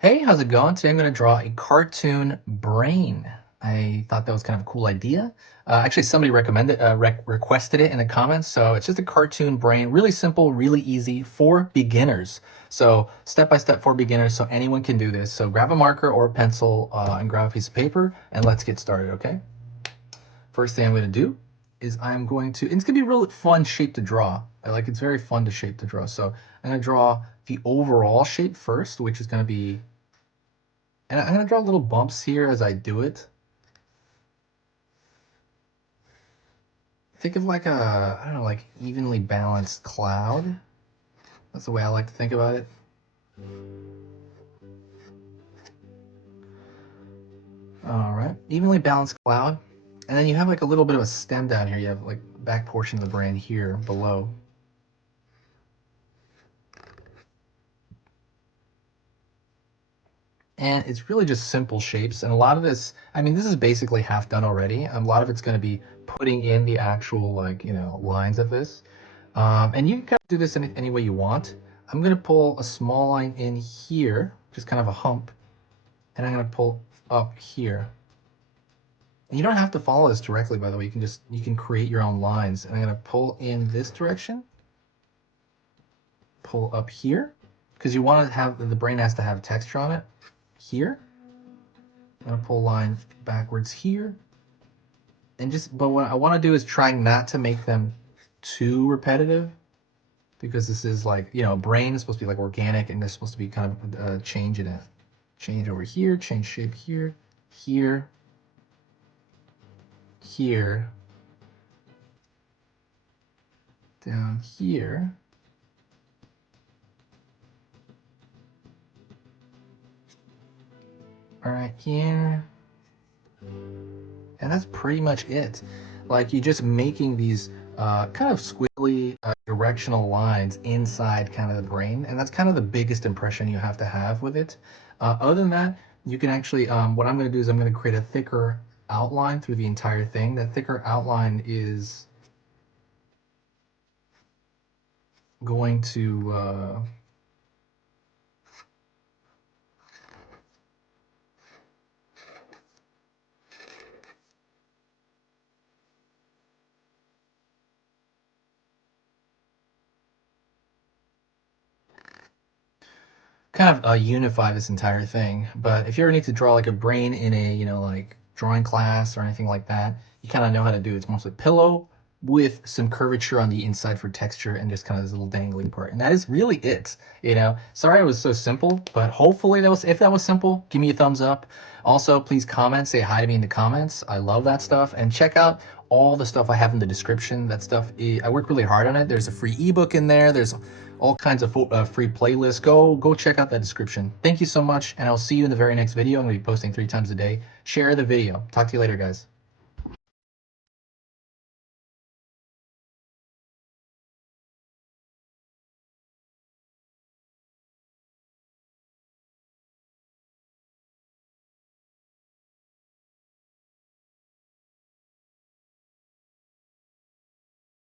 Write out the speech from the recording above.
Hey, how's it going? Today I'm going to draw a cartoon brain. I thought that was kind of a cool idea. Actually, somebody requested it in the comments. So it's just a cartoon brain, really simple, really easy for beginners. So step by step for beginners, so anyone can do this. So grab a marker or a pencil and grab a piece of paper, and let's get started. Okay. First thing I'm going to do is I'm going to. It's going to be a real fun shape to draw. It's very fun to shape to draw. So I'm going to draw the overall shape first, which is going to be, and I'm gonna draw little bumps here as I do it. Think of like a, I don't know, like evenly balanced cloud. That's the way I like to think about it. All right, evenly balanced cloud. And then you have like a little bit of a stem down here. You have like back portion of the brain here below. And it's really just simple shapes. And a lot of this, I mean, this is basically half done already. A lot of it's going to be putting in the actual, like, lines of this. And you can kind of do this any way you want. I'm going to pull a small line in here, just kind of a hump, and I'm going to pull up here. And you don't have to follow this directly, by the way. You can create your own lines. And I'm going to pull in this direction, pull up here, because you want to have the brain has to have texture on it. Here, I'm going to pull a line backwards here, and but what I want to do is try not to make them too repetitive, because this is like, brain is supposed to be like organic, and there's supposed to be kind of a change in it. Change over here, change shape here, here, here, down here. All right, here. And that's pretty much it. Like, you're just making these kind of squiggly directional lines inside kind of the brain, and that's kind of the biggest impression you have to have with it. Other than that, you can actually, what I'm going to do is I'm going to create a thicker outline through the entire thing. That thicker outline is going to kind of unify this entire thing. But if you ever need to draw like a brain in a, like drawing class or anything like that, you kind of know how to do it. It's mostly pillow with some curvature on the inside for texture and just kind of this little dangling part. And that is really it. Sorry it was so simple, but hopefully if that was simple, give me a thumbs up. Also, please comment, say hi to me in the comments. I love that stuff. And check out all the stuff I have in the description. That stuff, I work really hard on it. There's a free ebook in there. There's all kinds of free playlists. Go check out that description. Thank you so much, and I'll see you in the very next video. I'm going to be posting 3 times a day. Share the video. Talk to you later, guys.